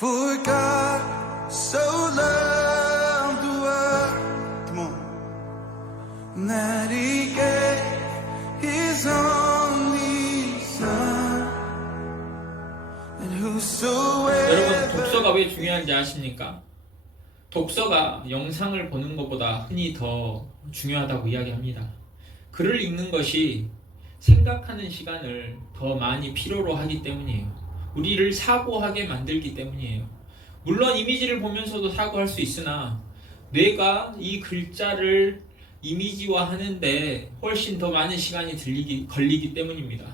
For God so loved the world, come on, that He gave His only Son, and whosoever. 여러분, 독서가 왜 중요한지 아십니까? 독서가 영상을 보는 것보다 흔히 더 중요하다고 이야기합니다. 글을 읽는 것이 생각하는 시간을 더 많이 필요로 하기 때문이에요. 우리를 사고하게 만들기 때문이에요. 물론 이미지를 보면서도 사고할 수 있으나 뇌가 이 글자를 이미지화 하는데 훨씬 더 많은 시간이 걸리기 때문입니다.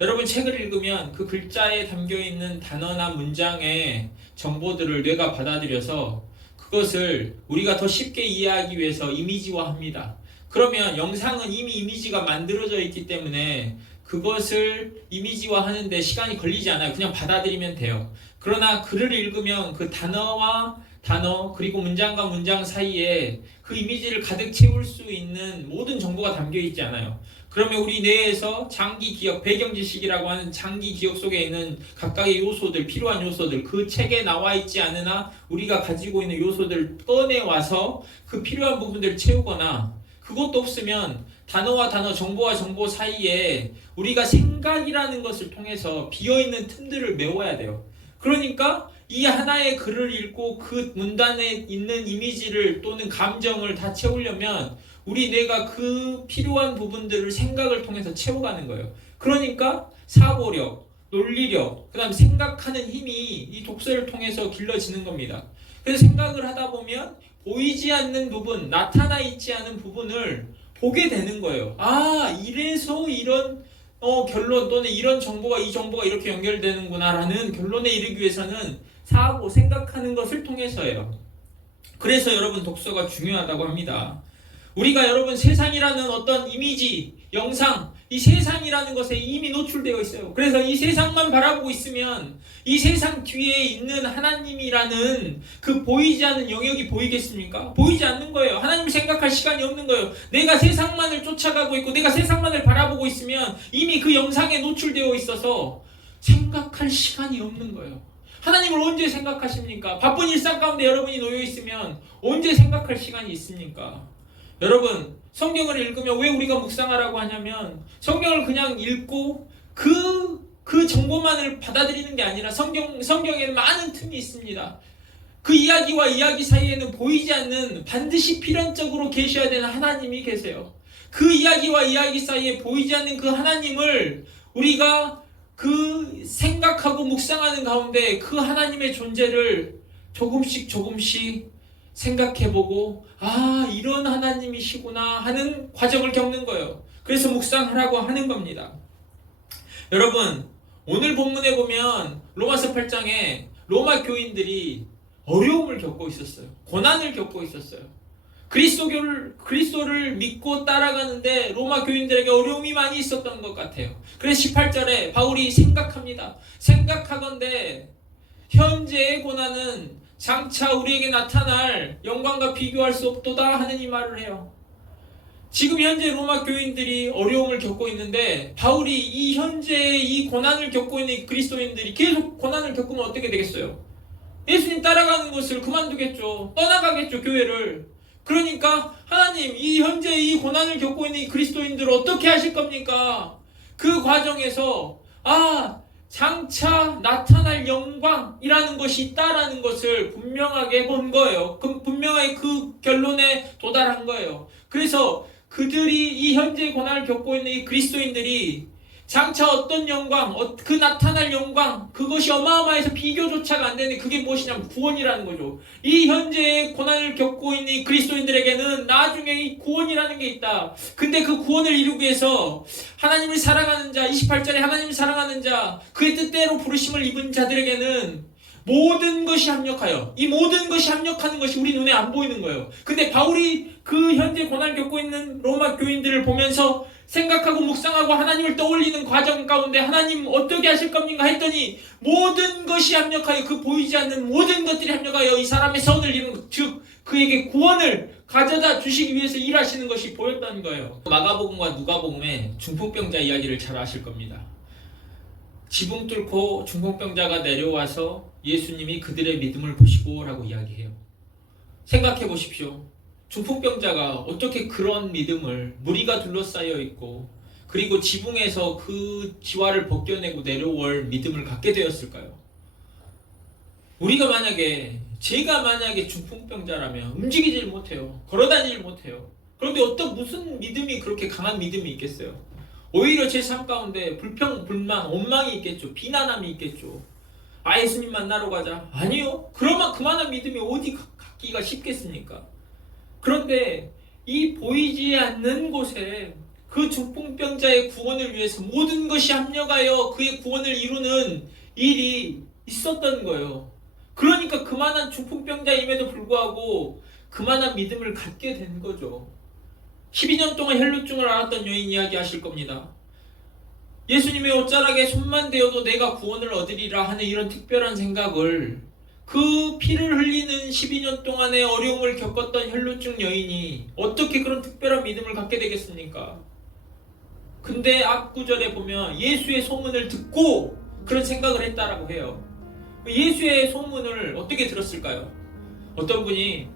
여러분, 책을 읽으면 그 글자에 담겨있는 단어나 문장의 정보들을 뇌가 받아들여서 그것을 우리가 더 쉽게 이해하기 위해서 이미지화합니다. 그러면 영상은 이미 이미지가 만들어져 있기 때문에 그것을 이미지화 하는데 시간이 걸리지 않아요. 그냥 받아들이면 돼요. 그러나 글을 읽으면 그 단어와 단어 그리고 문장과 문장 사이에 그 이미지를 가득 채울 수 있는 모든 정보가 담겨 있지 않아요. 그러면 우리 뇌에서 장기 기억, 배경 지식이라고 하는 장기 기억 속에 있는 각각의 요소들, 필요한 요소들, 그 책에 나와 있지 않으나 우리가 가지고 있는 요소들을 꺼내와서 그 필요한 부분들을 채우거나, 그것도 없으면 단어와 단어, 정보와 정보 사이에 우리가 생각이라는 것을 통해서 비어있는 틈들을 메워야 돼요. 그러니까 이 하나의 글을 읽고 그 문단에 있는 이미지를 또는 감정을 다 채우려면 우리 뇌가 그 필요한 부분들을 생각을 통해서 채워가는 거예요. 그러니까 사고력, 논리력, 그 다음 생각하는 힘이 이 독서를 통해서 길러지는 겁니다. 그래서 생각을 하다 보면 보이지 않는 부분, 나타나 있지 않은 부분을 보게 되는 거예요. 아, 이래서 이런 결론 또는 이런 정보가 이 정보가 이렇게 연결되는구나 라는 결론에 이르기 위해서는 사고, 생각하는 것을 통해서예요. 그래서 여러분, 독서가 중요하다고 합니다. 우리가 여러분 세상이라는 어떤 이미지, 영상, 이 세상이라는 것에 이미 노출되어 있어요. 그래서 이 세상만 바라보고 있으면 이 세상 뒤에 있는 하나님이라는 그 보이지 않는 영역이 보이겠습니까? 보이지 않는 거예요. 하나님을 생각할 시간이 없는 거예요. 내가 세상만을 쫓아가고 있고 내가 세상만을 바라보고 있으면 이미 그 영상에 노출되어 있어서 생각할 시간이 없는 거예요. 하나님을 언제 생각하십니까? 바쁜 일상 가운데 여러분이 놓여 있으면 언제 생각할 시간이 있습니까? 여러분, 성경을 읽으면 왜 우리가 묵상하라고 하냐면 성경을 그냥 읽고 그 정보만을 받아들이는 게 아니라 성경에는 많은 틈이 있습니다. 그 이야기와 이야기 사이에는 보이지 않는 반드시 필연적으로 계셔야 되는 하나님이 계세요. 그 이야기와 이야기 사이에 보이지 않는 그 하나님을 우리가 그 생각하고 묵상하는 가운데 그 하나님의 존재를 조금씩 생각해보고, 아, 이런 하나님이시구나 하는 과정을 겪는 거예요. 그래서 묵상하라고 하는 겁니다. 여러분, 오늘 본문에 보면 로마서 8장에 로마 교인들이 어려움을 겪고 있었어요. 고난을 겪고 있었어요. 그리스도를 믿고 따라가는데 로마 교인들에게 어려움이 많이 있었던 것 같아요. 그래서 18절에 바울이 생각합니다. 생각하건대 현재의 고난은 장차 우리에게 나타날 영광과 비교할 수 없도다 하는 이 말을 해요. 지금 현재 로마 교인들이 어려움을 겪고 있는데 바울이 이 현재의 이 고난을 겪고 있는 그리스도인들이 계속 고난을 겪으면 어떻게 되겠어요? 예수님 따라가는 것을 그만두겠죠. 떠나가겠죠, 교회를. 그러니까 하나님, 이 현재 이 고난을 겪고 있는 이 그리스도인들을 어떻게 하실 겁니까? 그 과정에서 장차 나타날 영광이라는 것이 있다라는 것을 분명하게 본 거예요. 분명하게 그 결론에 도달한 거예요. 그래서 그들이 이 현재 고난을 겪고 있는 이 그리스도인들이 장차 어떤 영광, 그 나타날 영광, 그것이 어마어마해서 비교조차가 안 되는 그게 무엇이냐면 구원이라는 거죠. 이 현재 고난을 겪고 있는 이 그리스도인들에게는 나중에 이 구원이라는 게 있다. 근데 그 구원을 이루기 위해서 하나님을 사랑하는 자, 28절에 하나님을 사랑하는 자, 그의 뜻대로 부르심을 입은 자들에게는 모든 것이 합력하여, 이 모든 것이 합력하는 것이 우리 눈에 안 보이는 거예요. 근데 바울이 그 현재 고난을 겪고 있는 로마 교인들을 보면서 생각하고 묵상하고 하나님을 떠올리는 과정 가운데 하나님 어떻게 하실 겁니까? 했더니 모든 것이 합력하여, 그 보이지 않는 모든 것들이 합력하여 이 사람의 선을 이루는, 즉 그에게 구원을 가져다 주시기 위해서 일하시는 것이 보였다는 거예요. 마가복음과 누가복음의 중풍병자 이야기를 잘 아실 겁니다. 지붕 뚫고 중풍병자가 내려와서 예수님이 그들의 믿음을 보시고 라고 이야기해요. 생각해 보십시오. 중풍병자가 어떻게 그런 믿음을, 무리가 둘러싸여 있고 그리고 지붕에서 그 지화를 벗겨내고 내려올 믿음을 갖게 되었을까요? 제가 만약에 중풍병자라면 움직이질 못해요. 걸어다니질 못해요. 그런데 무슨 믿음이 그렇게 강한 믿음이 있겠어요? 오히려 제 삶 가운데 불평, 불만, 원망이 있겠죠. 비난함이 있겠죠. 예수님 만나러 가자. 아니요. 그러면 그만한 믿음이 어디 갖기가 쉽겠습니까? 그런데 이 보이지 않는 곳에 그 중풍병자의 구원을 위해서 모든 것이 합력하여 그의 구원을 이루는 일이 있었던 거예요. 그러니까 그만한 중풍병자임에도 불구하고 그만한 믿음을 갖게 된 거죠. 12년 동안 혈루증을 앓았던 여인 이야기 하실 겁니다. 예수님의 옷자락에 손만 대어도 내가 구원을 얻으리라 하는 이런 특별한 생각을, 그 피를 흘리는 12년 동안의 어려움을 겪었던 혈루증 여인이 어떻게 그런 특별한 믿음을 갖게 되겠습니까? 근데 앞구절에 보면 예수의 소문을 듣고 그런 생각을 했다라고 해요. 예수의 소문을 어떻게 들었을까요? 어떤 분이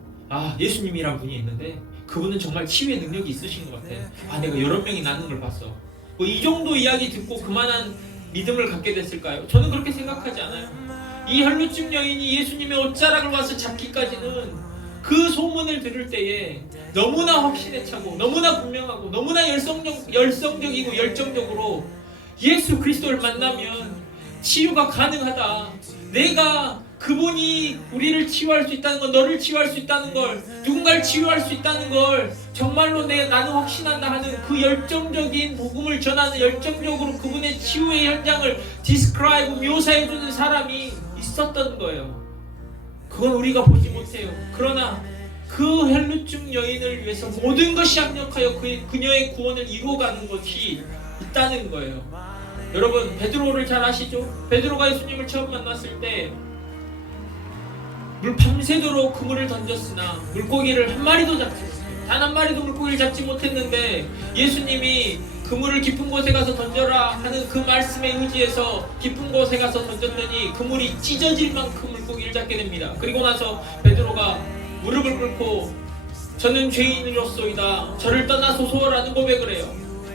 예수님이란 분이 있는데 그분은 정말 치유의 능력이 있으신 것 같아. 내가 여러 명이 낫는 걸 봤어. 이 정도 이야기 듣고 그만한 믿음을 갖게 됐을까요? 저는 그렇게 생각하지 않아요. 이 혈루증 여인이 예수님의 옷자락을 와서 잡기까지는 그 소문을 들을 때에 너무나 확신에 차고 너무나 분명하고 너무나 열성적이고 열정적으로 예수 그리스도를 만나면 치유가 가능하다. 내가 그분이 우리를 치유할 수 있다는 걸, 너를 치유할 수 있다는 걸, 누군가를 치유할 수 있다는 걸 정말로 나는 확신한다 하는 그 열정적인 복음을 전하는, 열정적으로 그분의 치유의 현장을 묘사해주는 사람이 있었던 거예요. 그건 우리가 보지 못해요. 그러나 그 혈루증 여인을 위해서 모든 것이 합력하여 그녀의 구원을 이루어가는 것이 있다는 거예요. 여러분, 베드로를 잘 아시죠? 베드로가 예수님을 처음 만났을 때 밤새도록 그물을 던졌으나 물고기를 한 마리도 잡지 못했어요. 단 한 마리도 물고기를 잡지 못했는데 예수님이 그물을 깊은 곳에 가서 던져라 하는 그 말씀에 의지해서 깊은 곳에 가서 던졌더니 그물이 찢어질 만큼 물고기를 잡게 됩니다. 그리고 나서 베드로가 무릎을 꿇고 저는 죄인으로소이다, 저를 떠나소서라는 고백을 해요.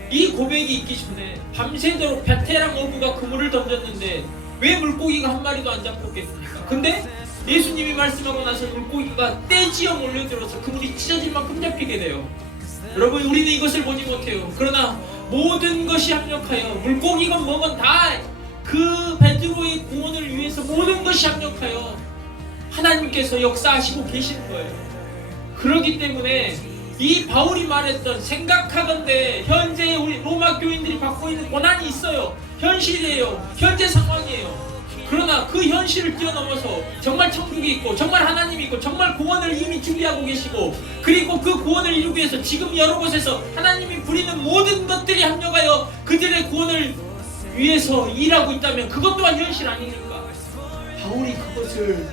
이 고백이 있기 전에 밤새도록 베테랑 어부가 그물을 던졌는데 왜 물고기가 한 마리도 안 잡혔겠습니까? 근데 예수님이 말씀하고 나서 물고기가 떼지어 몰려들어서 그물이 찢어질 만큼 잡히게 돼요. 여러분, 우리는 이것을 보지 못해요. 그러나 모든 것이 합력하여, 물고기건 뭐건 다 그 베드로의 구원을 위해서 모든 것이 합력하여 하나님께서 역사하시고 계시는 거예요. 그렇기 때문에 이 바울이 말했던, 생각하건대 현재 우리 로마 교인들이 받고 있는 고난이 있어요. 현실이에요. 현재 상황이에요. 그러나 그 현실을 뛰어넘어서 정말 천국이 있고 정말 하나님이 있고 정말 구원을 이미 준비하고 계시고, 그리고 그 구원을 이루기 위해서 지금 여러 곳에서 하나님이 부리는 모든 것들이 합력하여 그들의 구원을 위해서 일하고 있다면 그것 또한 현실 아닙니까? 바울이 그것을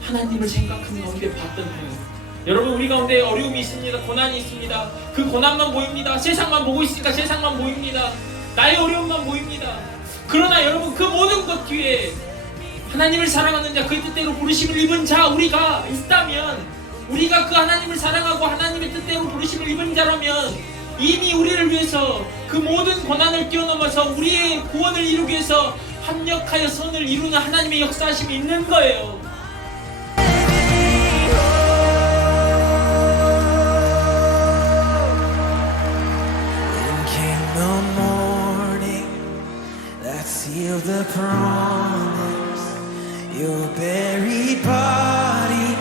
하나님을 생각한 가운데 봤던 거예요. 여러분, 우리 가운데 어려움이 있습니다. 고난이 있습니다. 그 고난만 보입니다. 세상만 보고 있으니까 세상만 보입니다. 나의 어려움만 보입니다. 그러나 여러분, 그 모든 것 뒤에 하나님을 사랑하는 자, 그 뜻대로 부르심을 입은 자 우리가 있다면, 우리가 그 하나님을 사랑하고 하나님의 뜻대로 부르심을 입은 자라면 이미 우리를 위해서 그 모든 고난을 뛰어넘어서 우리의 구원을 이루기 위해서 합력하여 선을 이루는 하나님의 역사하심이 있는 거예요. Seal the promise, your buried body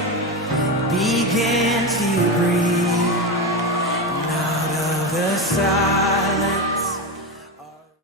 began to breathe, and out of the side